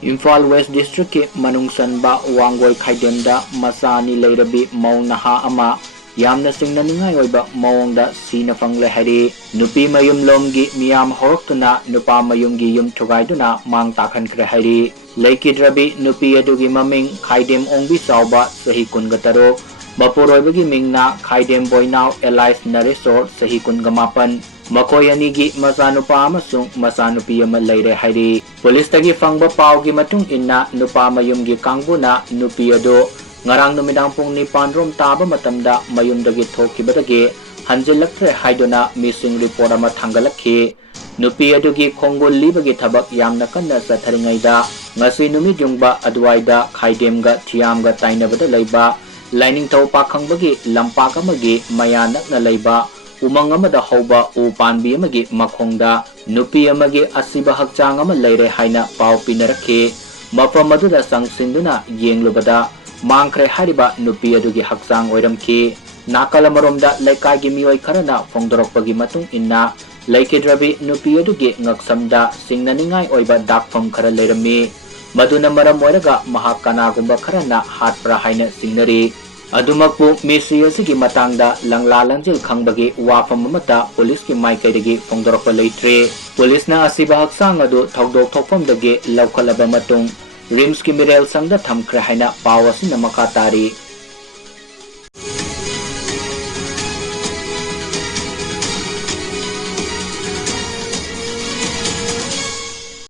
Imphal West District ki manungsanba Wangoi Khaidemda Masani Nouribi Mou Naha ama yamna singnaningai oiba mawongda Sina Phangle hari nupi mayum lomgi Meeyam horoktuna nupa mayumgi yum thugaiduna mang takhankhre hari leikidrabi nupi adugi maming Khaidem ongbi sauba sahi kungataro Mapuroibagi mingna Khaidem Boinau Elias Naresor sahi kungamapan Makoi anigi masanupa amasung masanupi ama leire hari Police tagi fangba paugi matung inna nupa mayumgi kangbuna nupi ado ngarang numidang pung nipan rom taba matamda mayumdagi thokibadagi hanjilaktre haidona missing report ama thangalakhi nupi adugi khonggol libagi thabak yamna kanna satharingaida ngasi numi jungba adwaida Khaidemga thiamga tainabada leiba lining thau pakhangbagi lampak amagi mayanak na leiba umang amada hauba u panbi amagi makhongda nupi amagi asiba hakchang ama leire haina pau pinarakhi mafam aduda sangsinduna yenglubada mangkhre hariba nupi adugi hakchang oiramki nakalamaromda leikaigi mioi kharana phongdorokpagi matung inna leikidrabi nupi adugi ngaksamda singnaningai oiba dakpham khara leirami maduna maram oiraga mahakanagumba kharana hatpra haina singnari adumakpu misi asigi matangda langla langjil khangbagi wafam amata police ki maikaidagi phongdorokpa leitre police na asiba haksang adu thogdok thokpamdagi laukalaba matung rims ki mirel sangda thamkhre haina pawasina makatari